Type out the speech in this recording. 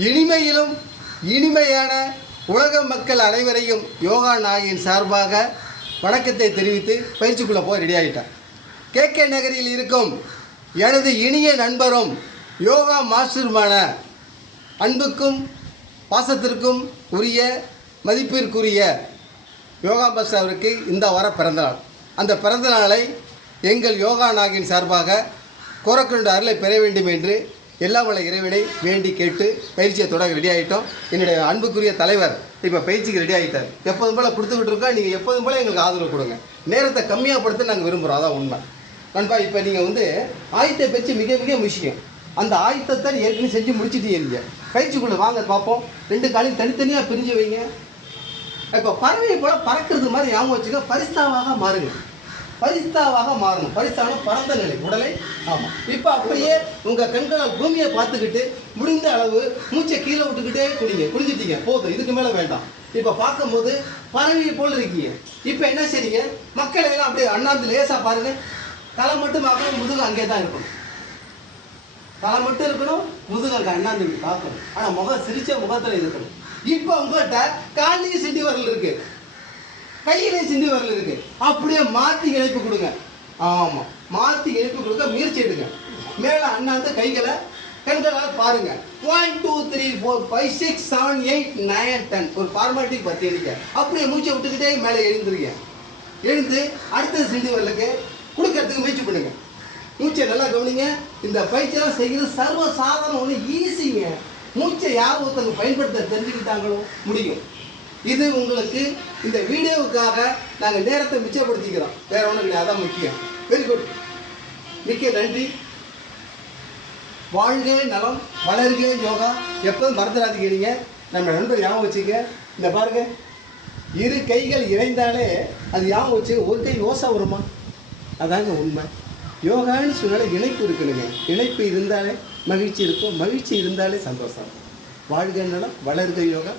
இனிமையிலும் இனிமையான உலக மக்கள் அனைவரையும் யோகா நாயகியின் சார்பாக வணக்கத்தை தெரிவித்து பயிற்சிக்குள்ளே போய் ரெடி ஆகிட்டார். KK நகரில் இருக்கும் எனது இனிய நண்பரும் யோகா மாஸ்டருமான அன்புக்கும் பாசத்திற்கும் உரிய மதிப்பிற்குரிய யோகா மாஸ்டர் அவருக்கு இந்த வார பிறந்தநாள். அந்த பிறந்த நாளை எங்கள் யோகா நாயகியின் சார்பாக கோரக்கொண்ட அருளை பெற வேண்டும் என்று எல்லாம் வல்ல இறைவனை வேண்டி கேட்டு பயிற்சியை தொடங்க ரெடி ஆகிட்டோம். என்னுடைய அன்புக்குரிய தலைவர் இப்போ பயிற்சிக்கு ரெடி ஆகிட்டார். எப்போதும் போல் கொடுத்துக்கிட்டு இருக்கோம். நீங்கள் எப்போதும் போல் எங்களுக்கு ஆதரவு கொடுங்க. நேரத்தை கம்மியாக படுத்த நாங்கள் விரும்புகிறோம். அதான் உண்மை நண்பா. இப்போ நீங்கள் ஆயத்தை பயிற்சி மிக மிக முக்கியம். அந்த ஆயத்தத்தை ஏற்கனவே செஞ்சு முடிச்சுட்டீங்க. நீங்கள் பயிற்சிக்குள்ளே வாங்க பார்ப்போம். 2 காலையும் தனித்தனியாக பிரிஞ்சு வைங்க. இப்போ பறவை போல் பறக்கிறது மாதிரி ஞாபகம் வச்சுக்க. பரிஸ்தாவாக மாறுங்க. பரிஸ்தாவாக மாறணும். பரிஸ்தான பறந்த நிலை உடலை. ஆமாம். இப்போ அப்படியே உங்கள் கண்களால் பூமியை பார்த்துக்கிட்டு முடிந்த அளவு மூச்சை கீழே விட்டுக்கிட்டே குடிஞ்சிட்டீங்க. போதும், இதுக்கு மேலே வேண்டாம். இப்போ பார்க்கும்போது பறவையை போல் இருக்கீங்க. இப்போ என்ன செய்றீங்க? மக்கள் எல்லாம் அப்படியே அண்ணாந்து லேசாக பாருங்கள். தலை மட்டும் பார்க்கணும், முதுகு அங்கே தான் இருக்கணும். தலை மட்டும் இருக்கணும், முதுகு அங்கே அண்ணாந்து பார்க்கணும். ஆனால் முகம் சிரிச்ச முகத்தில் இருக்கணும். இப்போ உங்கள்கிட்ட காலையும் சிண்டி வரல் இருக்குது, கையிலையும் சிண்டி வரல் இருக்குது. அப்படியே மாற்றி இணைப்பு கொடுங்க. ஆமாம், மாற்றி இணைப்பு கொடுக்க முயற்சி எடுங்க. மேலே அண்ணாந்து கைகளை கண்களால் பாருங்க. 1 2 3 4 5 6 7 8 9 10 ஒரு ஃபார்மாலிட்டிக்கு 10 எண்ணிக்க. அப்படியே மூச்சை விட்டுக்கிட்டே மேலே எழுந்துருங்க. எழுந்து அடுத்தது சிண்டி வரலுக்கு கொடுக்கறதுக்கு முயற்சி பண்ணுங்க. மூச்சை நல்லா கவனிங்க. இந்த பயிற்சியெல்லாம் செய்கிறது சர்வ சாதாரண ஒன்று, ஈஸிங்க. மூச்சை யார் ஒருத்தவங்க பயன்படுத்த தெரிஞ்சுக்கிட்டாங்களோ முடியும். இது உங்களுக்கு இந்த வீடியோவுக்காக நாங்கள் நேரத்தை மிச்சப்படுத்திக்கிறோம். வேற ஒன்றும் கிடையாது, அதான் முக்கியம். வெரி குட், மிக்க நன்றி. வாழ்க நலம், வளர்க யோகா. எப்போதும் மறந்துடாதீங்க. நம்ம நண்பர் ஞாபகம் வச்சுக்க. இந்த பாருங்க, 2 கைகள் இணைந்தாலே அது ஞாபகம் வச்சு ஒரு கை ஓசா வருமா? அதாங்க உண்மை. யோகான்னு சொன்னாலே இணைப்பு இருக்கணுங்க. இணைப்பு இருந்தாலே மகிழ்ச்சி இருக்கும், மகிழ்ச்சி இருந்தாலே சந்தோஷம். வாழ்க நலம், வளர்க யோகா.